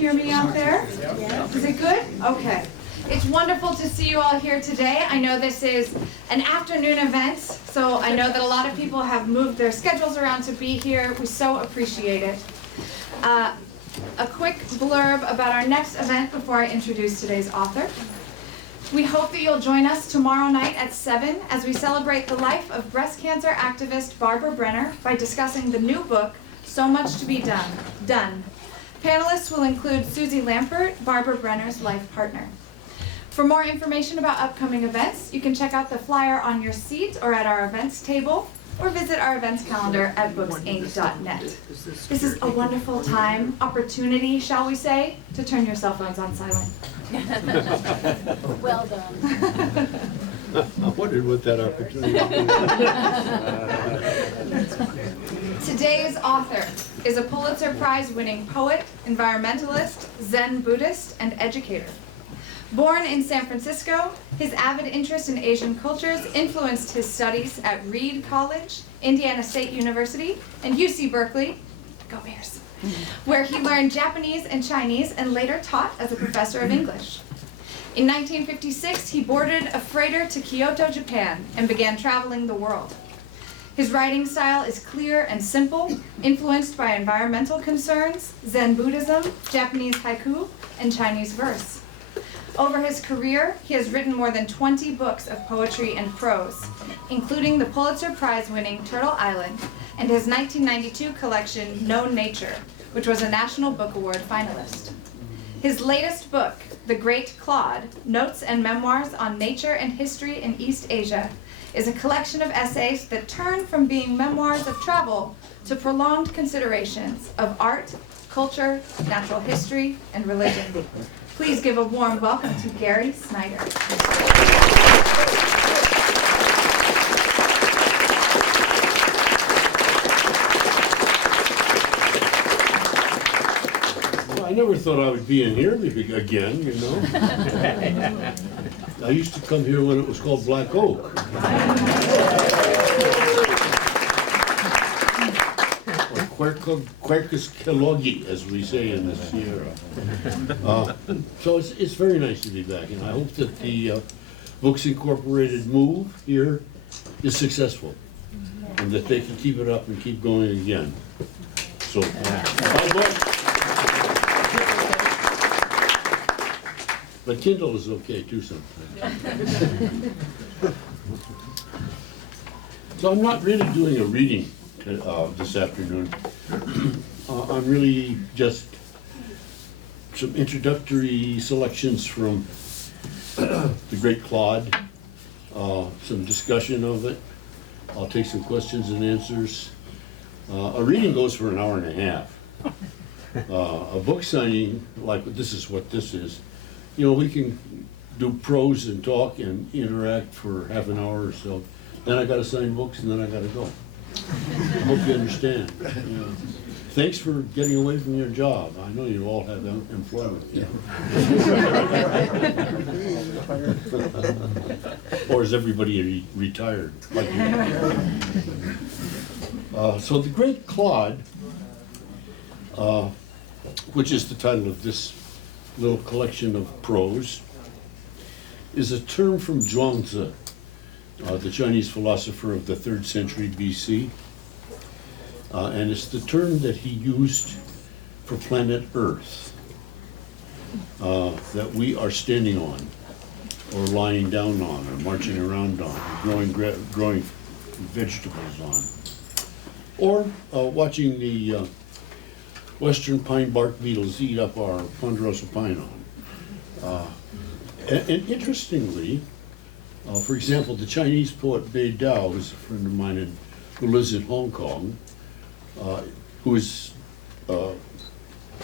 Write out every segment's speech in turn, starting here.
hear me out there? Is it good? Okay. It's wonderful to see you all here today. I know this is an afternoon event, so I know that a lot of people have moved their schedules around to be here. We so appreciate it. A quick blurb about our next event before I introduce today's author. We hope that you'll join us tomorrow night at 7 as we celebrate the life of breast cancer activist Barbara Brenner by discussing the new book, So Much to Be Done. Panelists will include Susie Lampert, Barbara Brenner's life partner. For more information about upcoming events, you can check out the flyer on your seat or at our events table, or visit our events calendar at booksinc.net. This is a wonderful time, opportunity, shall we say, to turn your cell phones on silent. Well done. I wondered what that opportunity was. Today's author is a Pulitzer Prize winning poet, environmentalist, Zen Buddhist, and educator. Born in San Francisco, his avid interest in Asian cultures influenced his studies at Reed College, Indiana State University, and UC Berkeley, go Bears, where he learned Japanese and Chinese and later taught as a professor of English. In 1956, he boarded a freighter to Kyoto, Japan, and began traveling the world. His writing style is clear and simple, influenced by environmental concerns, Zen Buddhism, Japanese haiku, and Chinese verse. Over his career, he has written more than 20 books of poetry and prose, including the Pulitzer Prize-winning Turtle Island and his 1992 collection, Known Nature, which was a National Book Award finalist. His latest book, The Great Clod, Notes and Memoirs on Nature and History in East Asia, is a collection of essays that turn from being memoirs of travel to prolonged considerations of art, culture, natural history, and religion. Please give a warm welcome to Gary Snyder. Well, I never thought I would be in here again, you know. I used to come here when it was called Black Oak. Quercus Kelogi, as we say in the Sierra. So it's very nice to be back, and I hope that the Books Incorporated move here is successful, and that they can keep it up and keep going again. So, but Kindle is okay too sometimes. So I'm not really doing a reading this afternoon. I'm really just some introductory selections from The Great Clod, some discussion of it. I'll take some questions and answers. A reading goes for an hour and a half. A book signing, like this is what this is, you know, we can do prose and talk and interact for half an hour or so. Then I gotta sign books and then I gotta go. I hope you understand. Yeah. Thanks for getting away from your job. I know you all have employment. Yeah. Or is everybody retired? Like you? So The Great Clod, which is the title of this little collection of prose, is a term from Zhuangzi, the Chinese philosopher of the 3rd century BC. And it's the term that he used for planet Earth, that we are standing on, or lying down on, or marching around on, or growing vegetables on, or watching the western pine bark beetles eat up our ponderosa pine on. And interestingly, for example, the Chinese poet Bei Dao, who's a friend of mine who lives in Hong Kong, who was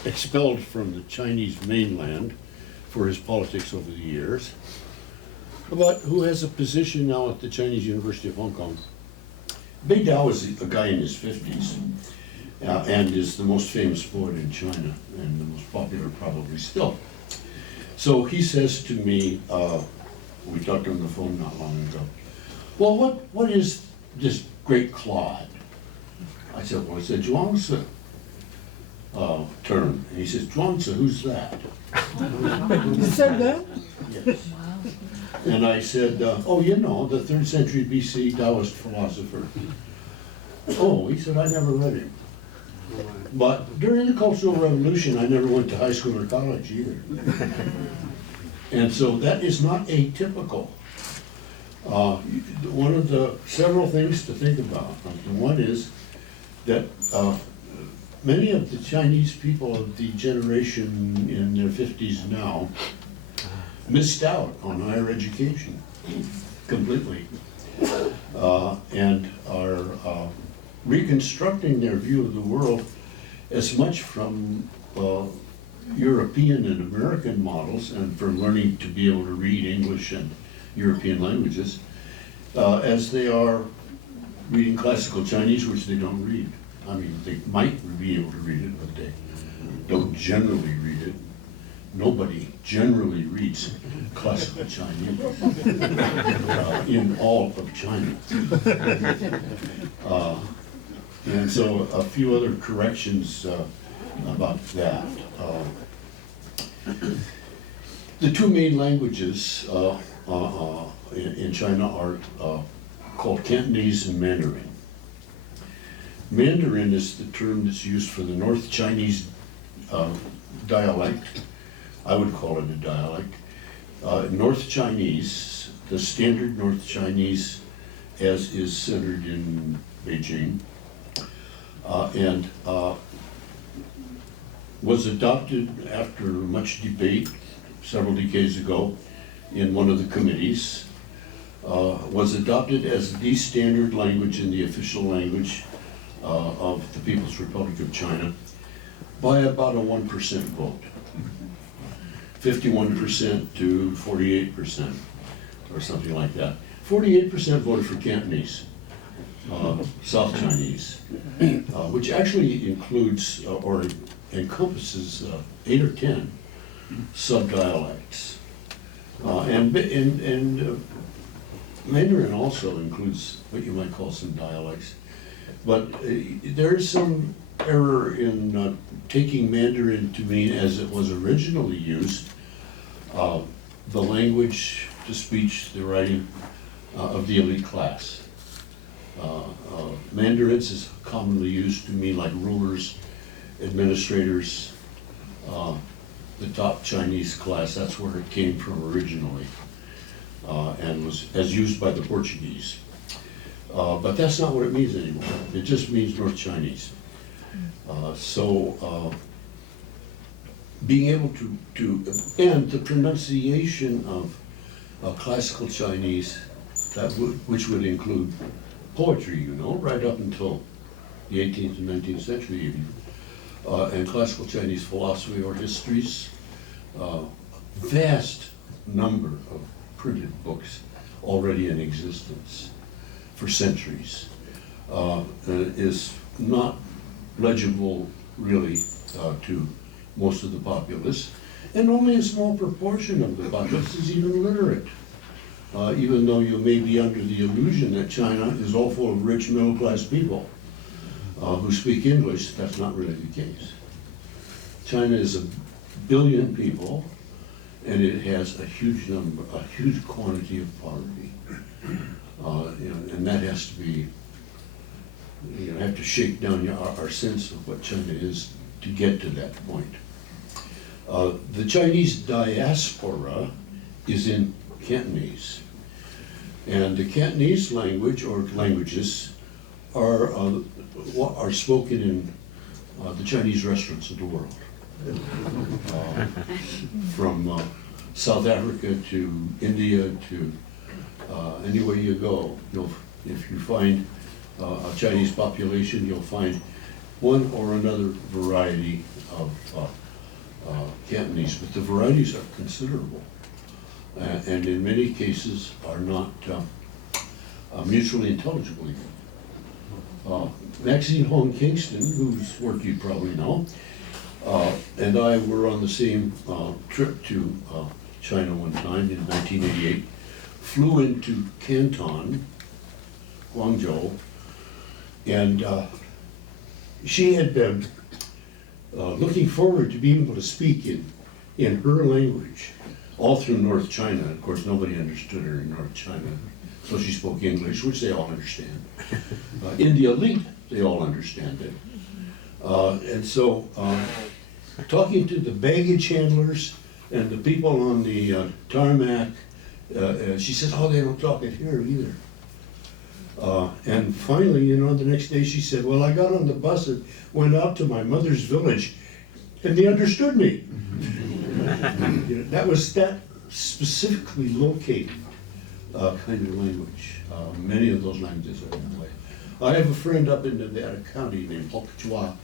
expelled from the Chinese mainland for his politics over the years, but who has a position now at the Chinese University of Hong Kong. Bei Dao is a guy in his 50s and is the most famous poet in China and the most popular probably still. So he says to me, we talked on the phone not long ago, well, what is this great clod? I said, well, it's a Zhuangzi. term. And he says, Zhuangzi, who's that? You said that? Yes. And I said, oh, you know, the 3rd century BC Taoist philosopher. Oh, he said, I never read him. But during the Cultural Revolution, I never went to high school or college either. And so that is not atypical. One of the several things to think about, one is that many of the Chinese people of the generation in their 50s now missed out on higher education completely, and are reconstructing their view of the world as much from European and American models and from learning to be able to read English and European languages as they are reading classical Chinese, which they don't read. I mean, they might be able to read it, but they don't generally read it. Nobody generally reads classical Chinese in all of China. And so a few other corrections about that. The two main languages in China are called Cantonese and Mandarin. Mandarin is the term that's used for the North Chinese dialect. I would call it a dialect. North Chinese, the standard North Chinese as is centered in Beijing, and was adopted after much debate several decades ago in one of the committees, was adopted as the standard language and the official language of the People's Republic of China by about a 1% vote. 51% to 48%, or something like that. 48% voted for Cantonese, South Chinese, which actually includes or encompasses 8 or 10 subdialects. And Mandarin also includes what you might call some dialects. But there is some error in taking Mandarin to mean, as it was originally used, the language, the speech, the writing of the elite class. Mandarin is commonly used to mean like rulers, administrators, the top Chinese class. That's where it came from originally, and was as used by the Portuguese. But that's not what it means anymore. It just means North Chinese. So being able to and the pronunciation of classical Chinese, which would include poetry, you know, right up until the 18th and 19th century even, and classical Chinese philosophy or histories, vast number of printed books already in existence for centuries, is not legible really to most of the populace, and only a small proportion of the populace is even literate. Even though you may be under the illusion that China is all full of rich middle-class people who speak English, that's not really the case. China is 1 billion people, and it has a huge quantity of poverty. And that has to be, have to shake down our sense of what China is to get to that point. The Chinese diaspora is in Cantonese. And the Cantonese language, or languages, are spoken in the Chinese restaurants of the world. From South Africa to India to anywhere you go, if you find a Chinese population, you'll find one or another variety of Cantonese, but the varieties are considerable, and in many cases are not mutually intelligible even. Maxine Hong Kingston, whose work you probably know, and I were on the same trip to China one time in 1988, flew into Canton, Guangzhou, and she had been looking forward to being able to speak in her language all through North China. Of course, nobody understood her in North China, so she spoke English, which they all understand. In the elite, they all understand it. And so, talking to the baggage handlers and the people on the tarmac, she said, oh, they don't talk it here either. And finally, you know, the next day she said, well, I got on the bus and went out to my mother's village, and they understood me. You know, that was that specifically located kind of language. Many of those languages are that way. I have a friend up in Nevada County named Hokkaido,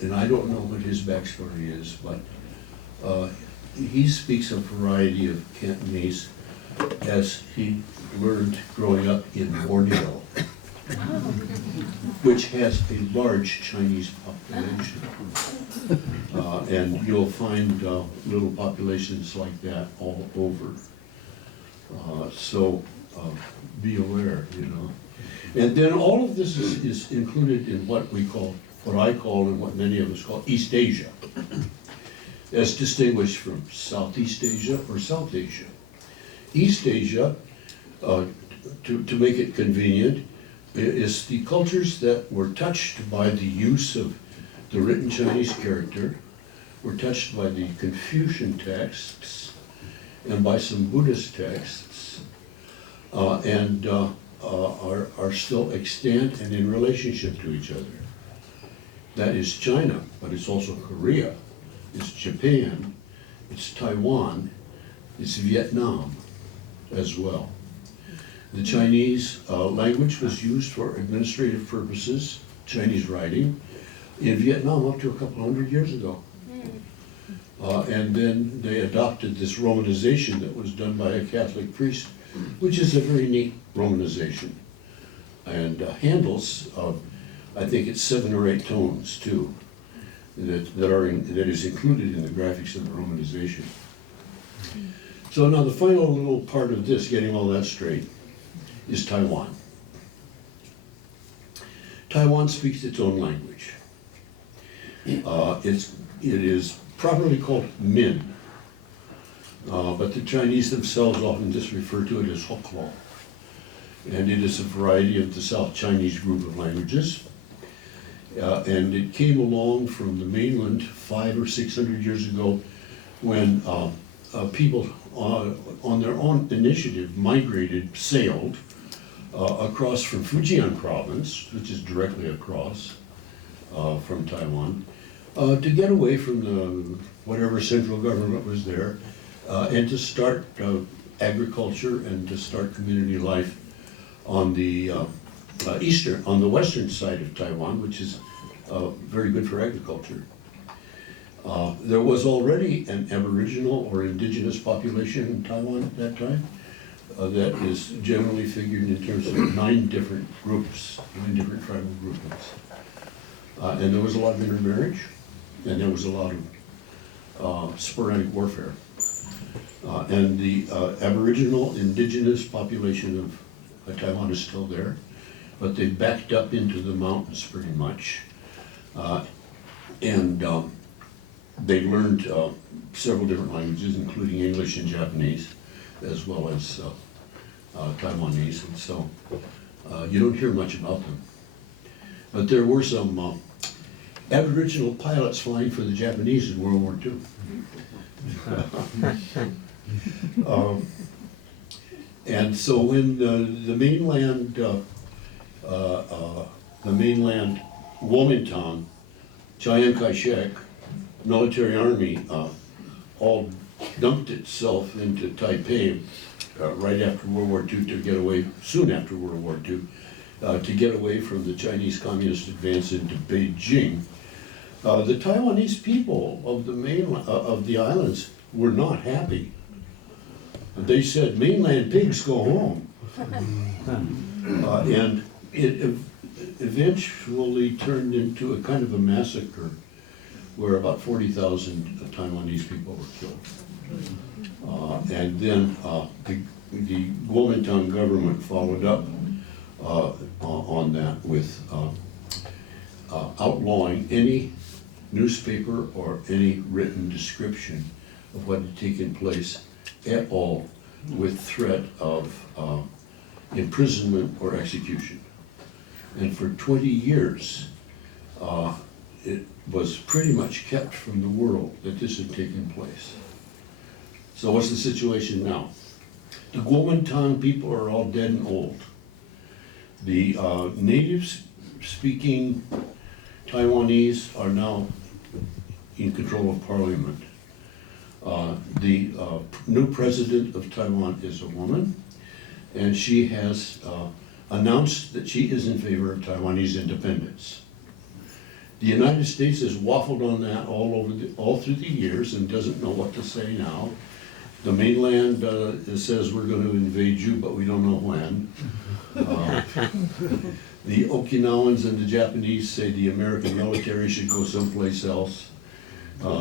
and I don't know what his backstory is, but he speaks a variety of Cantonese as he learned growing up in Borneo, which has a large Chinese population. And you'll find little populations like that all over. So be aware, you know. And then all of this is included in what I call, and what many of us call East Asia, as distinguished from Southeast Asia or South Asia. East Asia, to make it convenient, is the cultures that were touched by the use of the written Chinese character, were touched by the Confucian texts, and by some Buddhist texts, and are still extant and in relationship to each other. That is China, but it's also Korea, it's Japan, it's Taiwan, it's Vietnam as well. The Chinese language was used for administrative purposes, Chinese writing, in Vietnam up to a couple hundred years ago. And then they adopted this Romanization that was done by a Catholic priest, which is a very neat Romanization. And handles, I think it's 7 or 8 tones too, that is included in the graphics of the Romanization. So now the final little part of this, getting all that straight, is Taiwan. Taiwan speaks its own language. It is properly called Min, but the Chinese themselves often just refer to it as Hokkaido. And it is a variety of the South Chinese group of languages. And it came along from the mainland 500 or 600 years ago when people on their own initiative sailed across from Fujian province, which is directly across from Taiwan, to get away from the whatever central government was there, and to start agriculture and to start community life on the on the western side of Taiwan, which is very good for agriculture. There was already an Aboriginal or indigenous population in Taiwan at that time that is generally figured in terms of 9 different groups, 9 different tribal groupings. And there was a lot of intermarriage, and there was a lot of sporadic warfare. And the Aboriginal indigenous population of Taiwan is still there, but they backed up into the mountains pretty much. And they learned several different languages, including English and Japanese, as well as Taiwanese, and so you don't hear much about them. But there were some Aboriginal pilots flying for the Japanese in World War II. And so when the mainland Kuomintang, Chiang Kai-shek, military army, all dumped itself into Taipei right after World War II to get away, soon after World War II, to get away from the Chinese communist advance into Beijing. The Taiwanese people of the mainland, of the islands, were not happy. They said, mainland pigs go home. And it eventually turned into a kind of a massacre where about 40,000 Taiwanese people were killed. And then the Kuomintang government followed up on that with outlawing any newspaper or any written description of what had taken place at all with threat of imprisonment or execution. And for 20 years, it was pretty much kept from the world that this had taken place. So what's the situation now? The Kuomintang people are all dead and old. The native-speaking Taiwanese are now in control of parliament. The new president of Taiwan is a woman, and she has announced that she is in favor of Taiwanese independence. The United States has waffled on that all through the years and doesn't know what to say now. The mainland says we're going to invade you, but we don't know when. The Okinawans and the Japanese say the American military should go someplace else.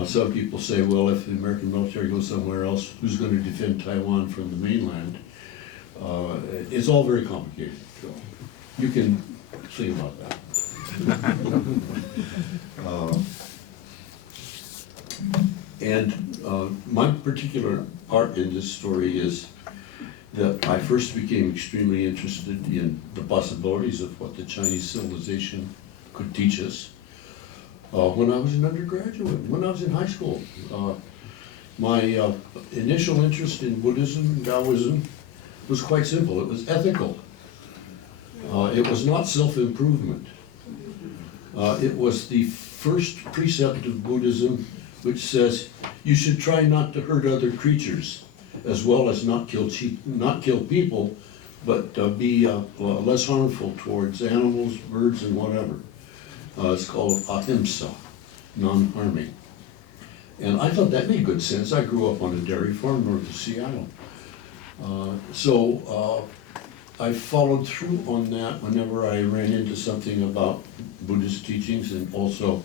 Some people say, well, if the American military goes somewhere else, who's going to defend Taiwan from the mainland? It's all very complicated. So you can see about that. My particular part in this story is that I first became extremely interested in the possibilities of what the Chinese civilization could teach us when I was an undergraduate, when I was in high school. My initial interest in Buddhism, Taoism, was quite simple. It was ethical. It was not self-improvement. It was the first precept of Buddhism which says you should try not to hurt other creatures, as well as not kill people, but be less harmful towards animals, birds, and whatever. It's called ahimsa, non-harming. And I thought that made good sense. I grew up on a dairy farm north of Seattle. So I followed through on that whenever I ran into something about Buddhist teachings, and also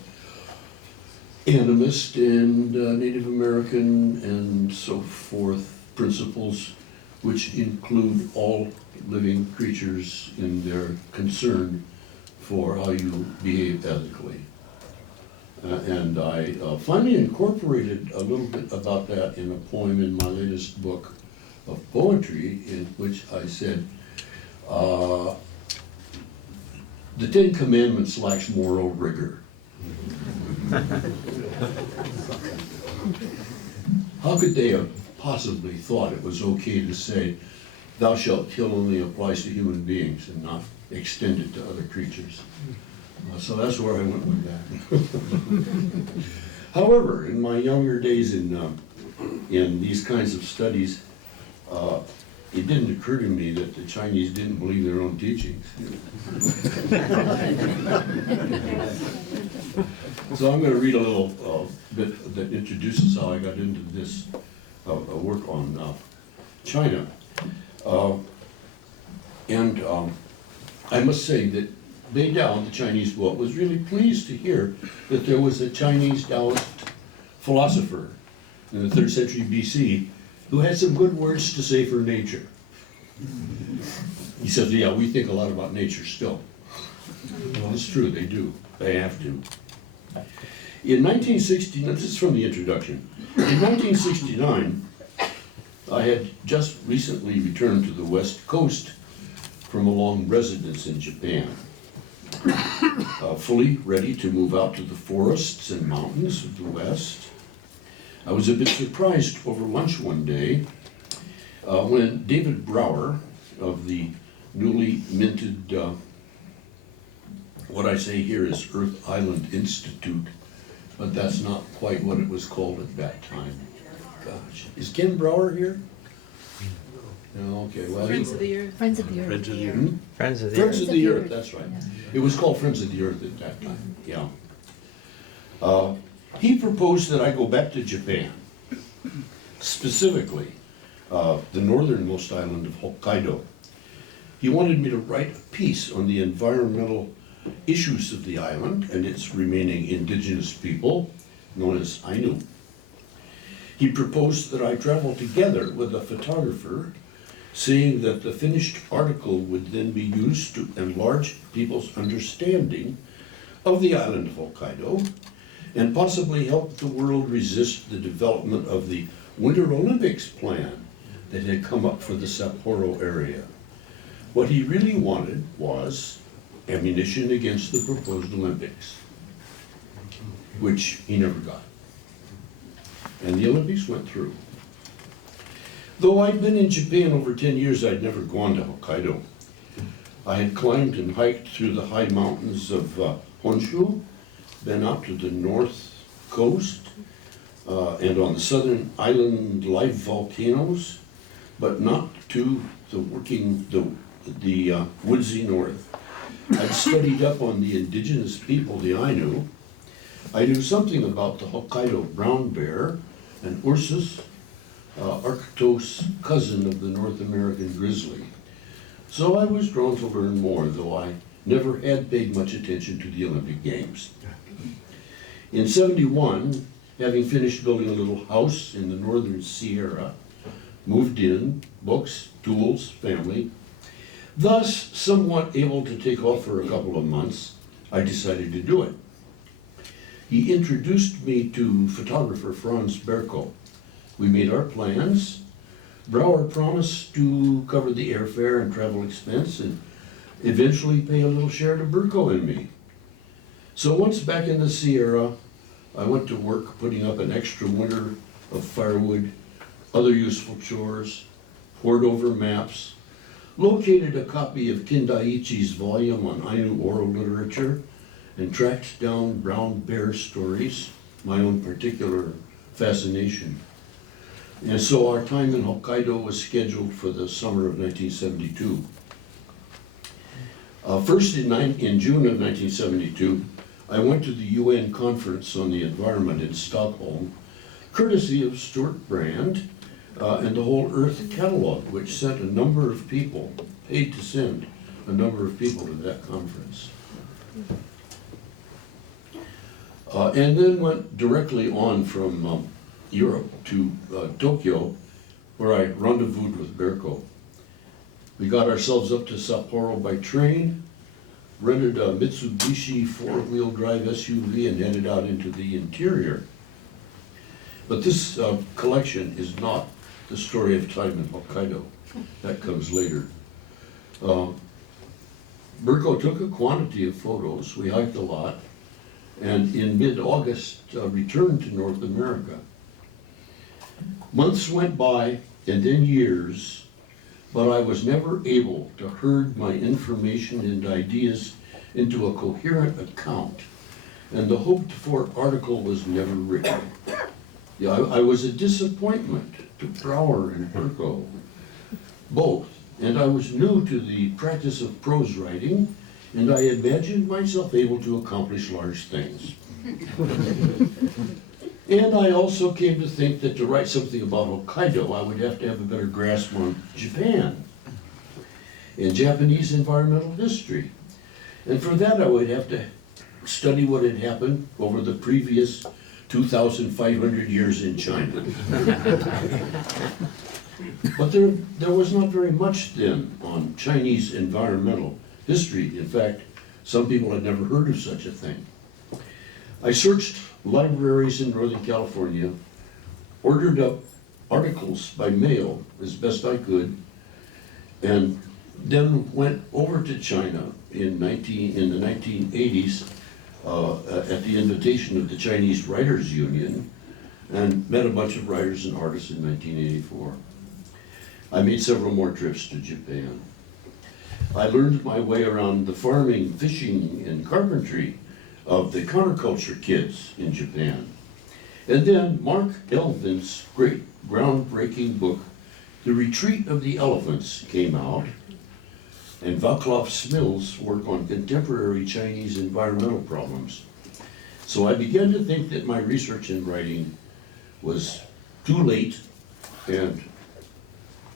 animist and Native American and so forth principles, which include all living creatures in their concern for how you behave ethically. And I finally incorporated a little bit about that in a poem in my latest book of poetry, in which I said, the Ten Commandments lacks moral rigor. How could they have possibly thought it was okay to say, thou shalt kill only applies to human beings and not extend it to other creatures? So that's where I went with that. However, in my younger days in these kinds of studies, it didn't occur to me that the Chinese didn't believe their own teachings. So I'm going to read a little bit that introduces how I got into this work on China. I must say that Bei Dao, the Chinese poet, was really pleased to hear that there was a Chinese Taoist philosopher in the 3rd century BC who had some good words to say for nature. He says, yeah, we think a lot about nature still. Well, it's true, they do. They have to. In 1960, this is from the introduction. In 1969, I had just recently returned to the West Coast from a long residence in Japan. Fully ready to move out to the forests and mountains of the West. I was a bit surprised over lunch one day when David Brower of the newly minted, what I say here is Earth Island Institute, but that's not quite what it was called at that time. Gosh, is Ken Brower here? No, okay, well. Friends of the Earth. Friends of the Earth. Friends of the Earth. Hmm? Friends of the Friends Earth. of the Earth, that's right. It was called Friends of the Earth at that time, yeah. He proposed that I go back to Japan, specifically the northernmost island of Hokkaido. He wanted me to write a piece on the environmental issues of the island and its remaining indigenous people, known as Ainu. He proposed that I travel together with a photographer, saying that the finished article would then be used to enlarge people's understanding of the island of Hokkaido and possibly help the world resist the development of the Winter Olympics plan that had come up for the Sapporo area. What he really wanted was ammunition against the proposed Olympics, which he never got. And the Olympics went through. Though I'd been in Japan over 10 years, I'd never gone to Hokkaido. I had climbed and hiked through the high mountains of Honshu, been out to the north coast, and on the southern island live volcanoes, but not to the woodsy north. I'd studied up on the indigenous people, the Ainu. I knew something about the Hokkaido brown bear and Ursus arctos, cousin of the North American grizzly. So I was drawn to learn more, though I never had paid much attention to the Olympic Games. In '71, having finished building a little house in the northern Sierra, moved in, books, tools, family. Thus, somewhat able to take off for a couple of months, I decided to do it. He introduced me to photographer Franz Berko. We made our plans. Brouwer promised to cover the airfare and travel expense and eventually pay a little share to Berko and me. So once back in the Sierra, I went to work putting up an extra winter of firewood, other useful chores, pored over maps, located a copy of Kindaichi's volume on Ainu oral literature, and tracked down brown bear stories, my own particular fascination. And so our time in Hokkaido was scheduled for the summer of 1972. First in June of 1972, I went to the UN Conference on the Environment in Stockholm, courtesy of Stuart Brand and the Whole Earth Catalog, which sent a number of people, paid to send a number of people to that conference. And then went directly on from Europe to Tokyo, where I rendezvoused with Berko. We got ourselves up to Sapporo by train, rented a Mitsubishi four-wheel drive SUV and headed out into the interior. But this collection is not the story of time in Hokkaido. That comes later. Berko took a quantity of photos. We hiked a lot, and in mid-August returned to North America. Months went by, and then years, but I was never able to herd my information and ideas into a coherent account, and the hoped-for article was never written. Yeah, I was a disappointment to Brouwer and Berko, both, and I was new to the practice of prose writing, and I imagined myself able to accomplish large things. And I also came to think that to write something about Hokkaido, I would have to have a better grasp on Japan and Japanese environmental history. And for that, I would have to study what had happened over the previous 2,500 years in China. But there was not very much then on Chinese environmental history. In fact, some people had never heard of such a thing. I searched libraries in Northern California, ordered up articles by mail as best I could, and then went over to China in the 1980s at the invitation of the Chinese Writers Union, and met a bunch of writers and artists in 1984. I made several more trips to Japan. I learned my way around the farming, fishing, and carpentry of the counterculture kids in Japan. And then Mark Elvin's great groundbreaking book, The Retreat of the Elephants, came out, and Vaclav Smil's work on contemporary Chinese environmental problems. So I began to think that my research and writing was too late and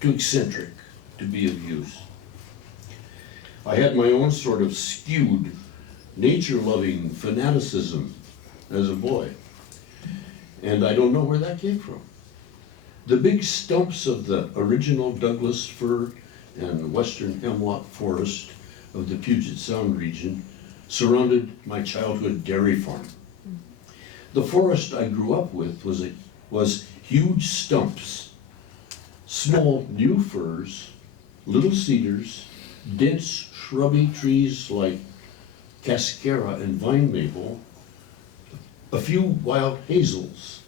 too eccentric to be of use. I had my own sort of skewed, nature-loving fanaticism as a boy, and I don't know where that came from. The big stumps of the original Douglas fir and western hemlock forest of the Puget Sound region surrounded my childhood dairy farm. The forest I grew up with was huge stumps, small new firs, little cedars, dense shrubby trees like cascara and vine maple, a few wild hazels,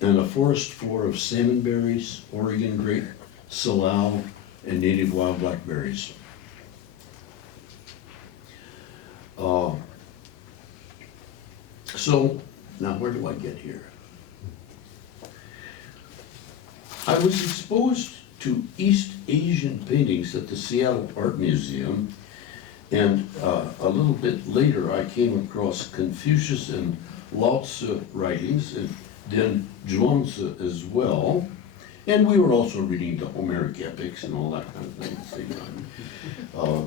and a forest floor of salmonberries, Oregon grape, salal, and native wild blackberries. So, now where do I get here? I was exposed to East Asian paintings at the Seattle Art Museum, and a little bit later I came across Confucius and Lao Tzu writings, and then Zhuangzi as well. And we were also reading the Homeric epics and all that kind of thing at the same time,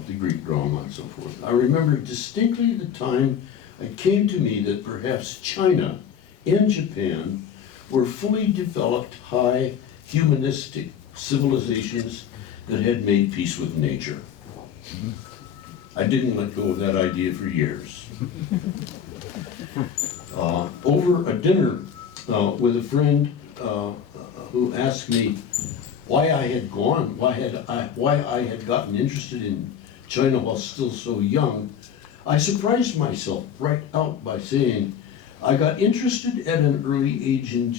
the Greek drama and so forth. I remember distinctly the time it came to me that perhaps China and Japan were fully developed, high, humanistic civilizations that had made peace with nature. I didn't let go of that idea for years. Over a dinner with a friend who asked me why I had gotten interested in China while still so young, I surprised myself right out by saying I got interested at an early age in